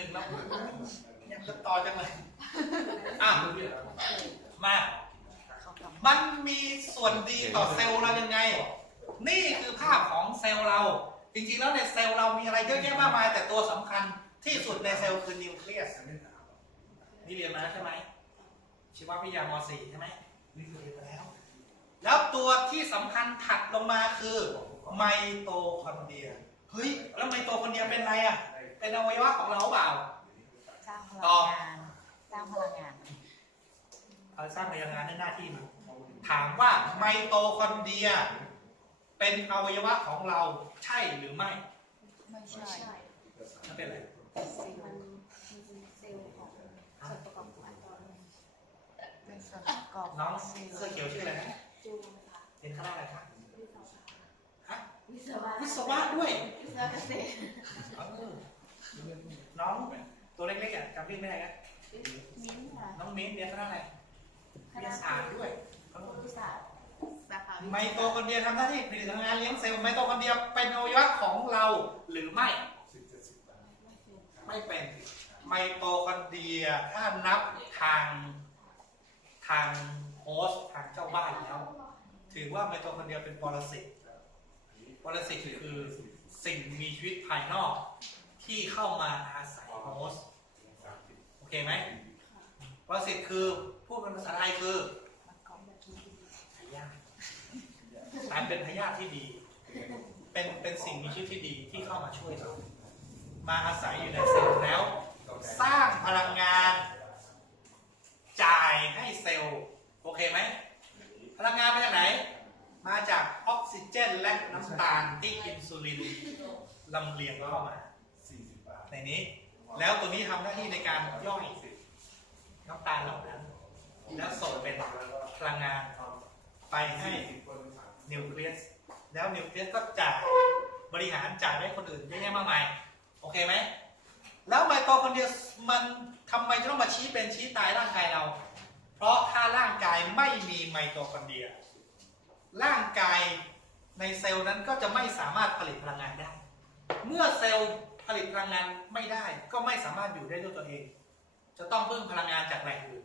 หนึ่งแล้วยากจะต่อจังเลยอะมา มันมีส่วนดีต่อเซลล์เรายังไง นี่คือภาพของเซลล์เรา จริงๆแล้วในเซลล์เรามีอะไรเยอะแยะมากมาย แต่ตัวสำคัญที่สุดในเซลล์คือนิวเคลียสนี่เรียนมาใช่ไหมชีววิทยาม .4 ใช่ไหมนี่เรียนมาแล้ว แล้วตัวที่สำคัญถัดลงมาคือไมโตคอนเดรีย เฮ้ย แล้วไมโตคอนเดรียเป็นอะไรอะ เป็นอวัยวะของเราเปล่า สร้างพลังงานสร้างพลังงานเอาสร้างพลังงานในหน้าที่มันถามว่าไมโตคอนเดรีย เป็นอวัยวะของเราใช่หรือไม่ไม่ใช่มันเป็นอะไรมันเซลล์ของส่วนประกอบของอันตอนเป็นส่วนประกอบน้องเซลล์เสื้อเขียวชื่ออะไรนะจูนะคะเรียนคณะอะไรครับฮะวิศวะวิศวะด้วยวิศวะเกษตร เออ น้องตัวเล็กๆอะจำชื่อไม่ได้นะมิ้นท์ค่ะน้องมิ้นเรียนคณะอะไรวิทยาศาสตร์ด้วยเออวิศาสตร์สาขาวิไมโตคอนเดรียทำหน้าที่ผลิตพลังงานเลี้ยงเซลล์ไมโตคอนเดรียเป็นอวัยวะของเราหรือไม่ ไม่เป็นไมโตคอนเดรียถ้านับทางทางโฮสต์ทางเจ้าบ้านแล้ว ถือว่าไมโตคอนเดรียเป็นปรสิตปรสิตคือสิ่งมีชีวิตภายนอก ที่เข้ามาอาศัยโฮสต์โอเคไหมปรสิตคือพูดเป็นภาษาไทยคือประกอบพยาธิแต่เป็นพยาธิที่ดี เป็นเป็นสิ่งมีชีวิตที่ดีที่เข้ามาช่วยเรา มาอาศัยอยู่ในเซลล์แล้ว สร้างพลังงาน จ่ายให้เซลล์โอเคไหมพลังงานมาจากไหน มาจากออกซิเจนและน้ำตาลที่อินซูลินลำเลียงเข้ามา ในนี้ แล้วตัวนี้ทำหน้าที่ในการย่อยน้ำตาลเหล่านั้น แล้วส่งเป็นพลังงานไปให้นิวเคลียสแล้วนิวเคลียสก็จ่ายบริหารจ่ายให้คนอื่นเยอะแยะมากมายโอเคไหมแล้วไมโตคอนเดรียมันทำไมจะต้องมาชี้เป็นชี้ตายร่างกายเรา เพราะถ้าร่างกายไม่มีไมโตคอนเดรีย ร่างกายในเซลล์นั้นก็จะไม่สามารถผลิตพลังงานได้ เมื่อเซลล์ ลิตพลังงานไม่ได้ก็ไม่สามารถอยู่ได้ด้วยตัวเอง จะต้องพึ่งพลังงานจากแหล่งอื่น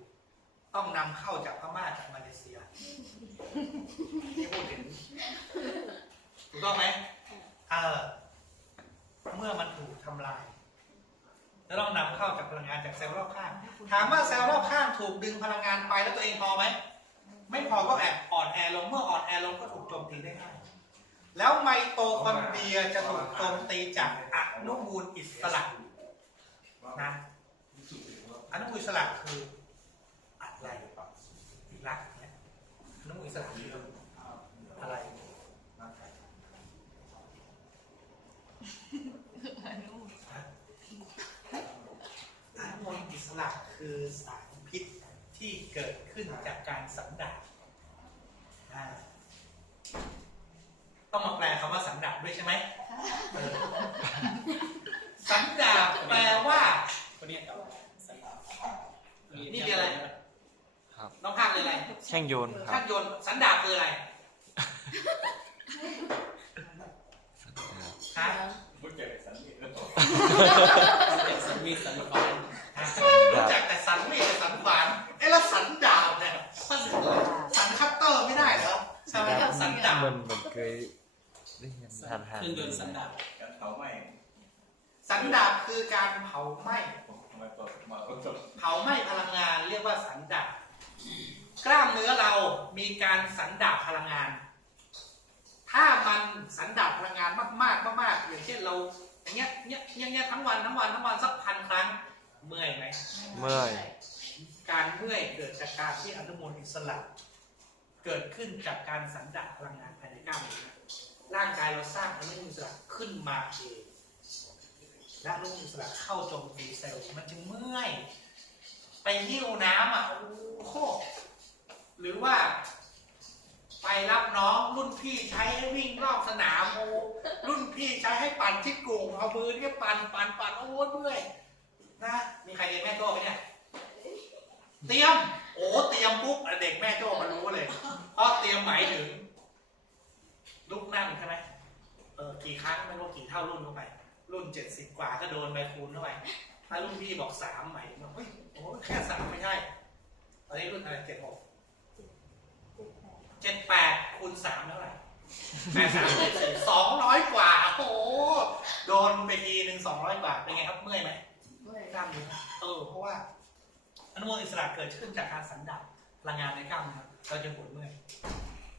ต้องนำเข้าจากพม่าจากมาเลเซียที่พูดถึงถูกต้องไหมเออเมื่อมันถูกทำลายจะต้องนำเข้าจากพลังงานจากเซลล์รอบข้าง ถามว่าเซลล์รอบข้างถูกดึงพลังงานไปแล้วตัวเองพอไหมไม่พอก็แอบอ่อนแอลงเมื่ออ่อนแอลงก็ถูกโจมตีได้ง่าย แล้วไมโตคอนเดรียจะถูกโจมตีจากอนุมูลอิสระนะอนุมูลอิสระคืออะไรอีกลักเนี่ยอนุมูลอิสระคืออะไรอนุมูลอิสระคือสารพิษที่เกิดขึ้นจากการสันดาปอ่า ต้องมาแปลคำว่าสันดาปด้วยใช่ไหมเออสันดาปแปลว่าคนนี้กับสันดาปนี่เรียนอะไรครับน้องภาคเรียนอะไรช่างโยนครัช่าบงยนต์สันดาปคืออะไรฮะรู้จักสันมีสันมีสันฟานรู้จักแต่สันมีแต่สันขวานเอ้แล้วสันดาบเนี่ยมันสันคัตเตอร์ไม่ได้เหรอใช่ไหมสันดาบ มันมันเคย ได้ยินทานทานเครื่องยนต์สันดาปการเผาไหม้สันดาบคือการเผาไหม้ผมทำไมเปิดมาก็จบเผาไหม้พลังงานเรียกว่าสันดาบกล้ามเนื้อเรามีการสันดาบพลังงาน ถ้ามันสันดาบพลังงานมากๆมากๆอย่างเช่นเราอย่างเงี้ยเงี้ยเงี้ยเงี้ยทั้งวันทั้งวันทั้งวันสักพันครั้งเมื่อยไหมเมื่อยการเมื่อยเกิดจากการที่อนุมูลอิสระ เกิดขึ้นจากการสันดาปพลังงานภายในกล้ามเนื้อ ร่างกายเราสร้างอนุมูลอิสระขึ้นมาเองและอนุมูลอิสระเข้าโจมตีเซลล์มันจึงเมื่อย ไปหิ้วน้ำอะโอ้โหหรือว่า ไปรับน้องรุ่นพี่ใช้ให้วิ่งรอบสนามโอ้รุ่นพี่ใช้ให้ปั่นชิดกุ่งเอามือเนี่ยปั่นปั่นปั่นโอ้เมื่อยนะมีใครเรียนแม่โจ้ไหมเนี่ยเตรียม โอ้เตรียมปุ๊บเด็กแม่โจ้มารู้เลยเพราะเตรียมหมายถึง ลุกนั่งใช่ไหมเออกี่ครั้งไม่รู้กี่เท่ารุ่นเข้าไป รุ่นเจ็ดสิบกว่าก็โดนไปคูณเข้าไปถ้ารุ่นพี่บอกสามหมายถึงว่าเฮ้ยโอ้แค่สามไม่ใช่ ตอนนี้รุ่นอะไรเจ็ดหกเจ็ดแปดเจ็ดแปดคูณสามเท่าไหร่แปดสามเจ็ดสี่สองร้อยกว่าโอ้โหโดนไปทีหนึ่งสองร้อยกว่าเป็นไงครับเมื่อยไหมเมื่อยกล้ามเนื้อเออเพราะว่าอนุมูลอิสระเกิดขึ้นจากการสันดาปพลังงานในกล้ามเนื้อเราจะปวดเมื่อย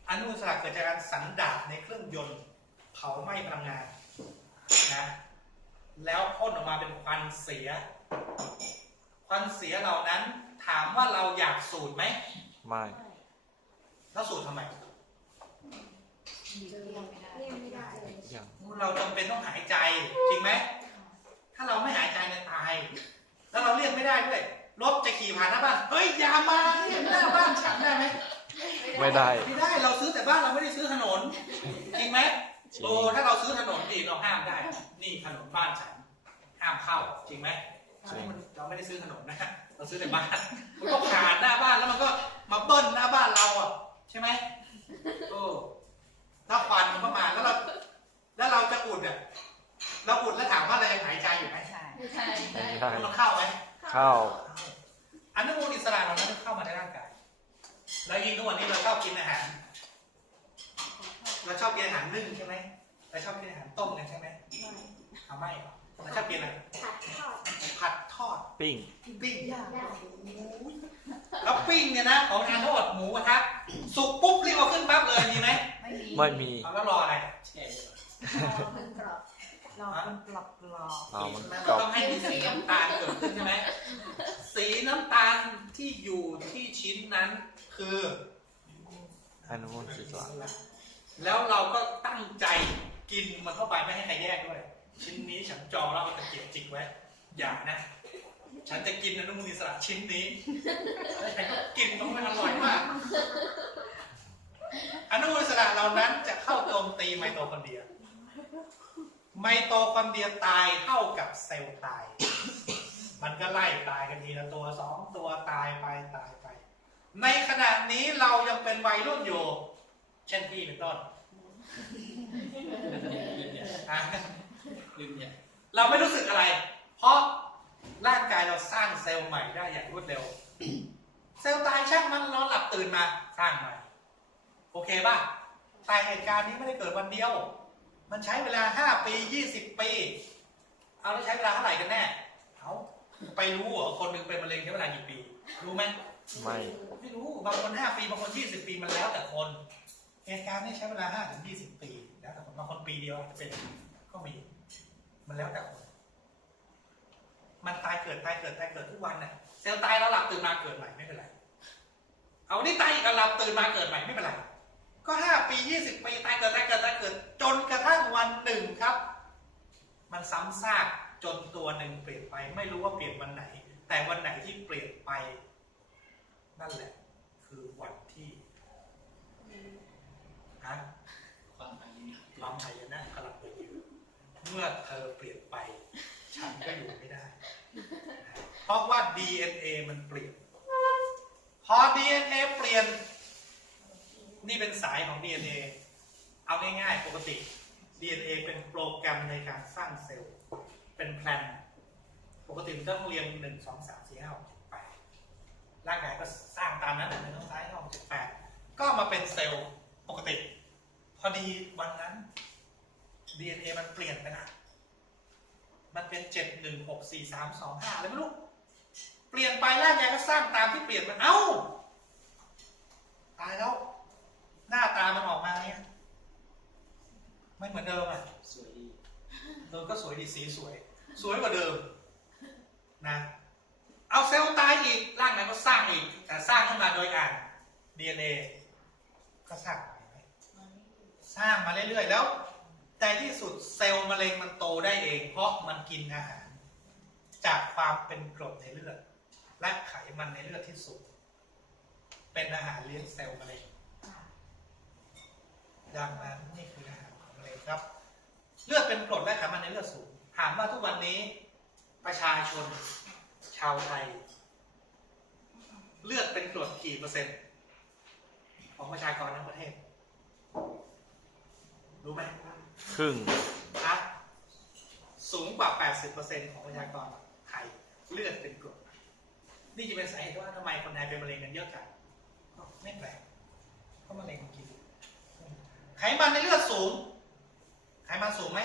อนุมูลอิสระเกิดจากการสันดาปในเครื่องยนต์เผาไหม้พลังงานนะแล้วพ่นออกมาเป็นควันเสีย ควันเสียเหล่านั้นถามว่าเราอยากสูดไหมไม่ แล้วสูดทำไม เจอเลี่ยงไม่ได้ยังเราจำเป็นต้องหายใจจริงไหม ถ้าเราไม่หายใจเนี่ยตาย แล้วเราเรียกไม่ได้ด้วย รถจะขี่ผ่านหน้าบ้าน เฮ้ยอย่ามาเรียกหน้าบ้านฉันได้ไหม ไม่ได้ ไม่ได้ โอ้ถ้าเราซื้อถนนดีเราห้ามได้ นี่ถนนบ้านฉัน ห้ามเข้าจริงไหมจริงมันเราไม่ได้ซื้อถนนนะเราซื้อแต่บ้านมันก็ผ่านหน้าบ้านแล้วมันก็มาเบิ้ลหน้าบ้านเราอะ ใช่ไหมโอ้ถ้าควันมันก็มาแล้วเราแล้วเราจะอุดอะเราอุดแล้วถามว่าเรายังหายใจอยู่ไหมใช่ไม่ใช่ไม่ได้มันเข้าไหมเข้าอนุมูลอิสระเหล่านั้นเข้ามาในร่างกายแล้วยิ่งทุกวันนี้เราชอบกินอาหาร เราชอบกินอาหารนึ่งใช่ไหมเราชอบกินอาหารต้มกันใช่ไหมไม่เอาไม่หรอเราชอบกินอะไรผัดทอดผัดทอดปิ้งปิ้งได้แล้วปิ้งเนี่ยนะของทานทอดหมูกระทะสุกปุ๊บรีบเอาขึ้นปั๊บเลยมีไหมไม่มีไม่มีเอาแล้วรออะไรแช่รอมันกรอบรอเป็นกรอบกรอบเอามันมันกรก็อบต้องให้มีสีน้ำตาลเกิดขึ้นใช่ไหมสีน้ำตาลที่อยู่ที่ชิ้นนั้นคืออนุมูลอิสระ แล้วเราก็ตั้งใจกินมันเข้าไปไม่ให้ใครแยกด้วย ชิ้นนี้ฉันจองแล้วเอาตะเกียบจิกไว้ อย่านะ ฉันจะกินอนุมูลอิสระชิ้นนี้แล้วฉันก็กินต้องมันอร่อยมากอนุมูลอิสระเหล่านั้นจะเข้าโจมตีไมโตคอนเดรีย ไมโตคอนเดรียตายเท่ากับเซลล์ตาย มันก็ไล่ตายกันทีละตัวสองตัวตายไปตายไป ในขณะนี้เรายังเป็นวัยรุ่นอยู่ เช่นพี่เป็นต้นอะลืมเนี่ยเราไม่รู้สึกอะไร เพราะร่างกายเราสร้างเซลล์ใหม่ได้อย่างรวดเร็ว เซลล์ตายช่างมันนอนหลับตื่นมาสร้างใหม่ โอเคป่ะแต่เหตุการณ์นี้ไม่ได้เกิดวันเดียว มันใช้เวลา5ปี20ปี เอาแล้วใช้เวลาเท่าไหร่กันแน่ เอาไปรู้เหรอคนหนึ่งเป็นมะเร็งใช้เวลากี่ปี รู้ไหมไม่ ไม่รู้ บางคน5ปี บางคน20ปีมันแล้วแต่คน เหตุการณ์นี้ใช้เวลา5ถึง20 ปีแล้วแต่คนบางคนปีเดียวอาจจะเป็นก็มี มันแล้วแต่คน มันตายเกิดตายเกิดตายเกิดทุกวันน่ะเซลล์ตายแล้วหลับตื่นมาเกิดใหม่ไม่เป็นไร เอานี่ตายอีกแล้วหลับตื่นมาเกิดใหม่ไม่เป็นไร ก็ 5 ปี 20 ปีตายเกิดตายเกิดตายเกิด จนกระทั่งวันหนึ่งครับ มันซ้ำซากจนตัวหนึ่งเปลี่ยนไป ไม่รู้ว่าเปลี่ยนวันไหน แต่วันไหนที่เปลี่ยนไป นั่นแหละ คือวันะความอันนี้ความหายนะกำลังเปิดอยู่เมื่อเธอเปลี่ยนไป ฉันก็อยู่ไม่ได้ เพราะว่า DNA มันเปลี่ยน พอ DNA เปลี่ยน นี่เป็นสายของ DNA เอาง่ายๆ ปกติ DNA เป็นโปรแกรมในการสร้างเซลล์ เป็นแพลน ปกติมันต้องเรียงหนึ่งสองสามสี่ห้าหกเจ็ดแปดร่างกายก็สร้างตามนั้นหนึ่งสองสามสี่ห้าหกเจ็ดแปดก็มาเป็นเซลล์ปกติ พอดีวันนั้น DNA มันเปลี่ยนไปนะมันเป็นเจ็ดหนึ่งหกสี่สามสองห้าอะไรไม่รู้ เปลี่ยนไปร่างกายก็สร้างตามที่เปลี่ยนมันเอ้า ตายแล้ว หน้าตามันออกมาเนี่ยไม่เหมือนเดิมอะ สวยดีเออก็สวยดีสีสวย สวยกว่าเดิม นะ เอาเซลล์ตายอีกร่างกายก็สร้างอีก แต่สร้างขึ้นมาโดยอ่าน DNA ก็สร้างใหม่ไหม สร้างมาเรื่อยๆ แล้วในที่สุดเซลล์มะเร็งมันโตได้เอง เพราะมันกินอาหาร จากความเป็นกรดในเลือด และไขมันในเลือดที่สูงเป็นอาหารเลี้ยงเซลล์มะเร็งดังนั้นนี่คืออาหารของมะเร็งครับ เลือดเป็นกรดและไขมันในเลือดสูง ถามว่าทุกวันนี้ประชาชนชาวไทย เลือดเป็นกรดกี่เปอร์เซ็นต์ของประชากรทั้งประเทศ รู้ไหมครึ่งฮะสูงกว่า 80%ของประชากรไทยเลือดเป็นกรดนี่จะเป็นสาเหตุว่าทำไมคนไทยเป็นมะเร็งกันเยอะจังก็ไม่แปลกเพราะมะเร็งมันกินไขมันในเลือดสูง ไขมันสูงไหม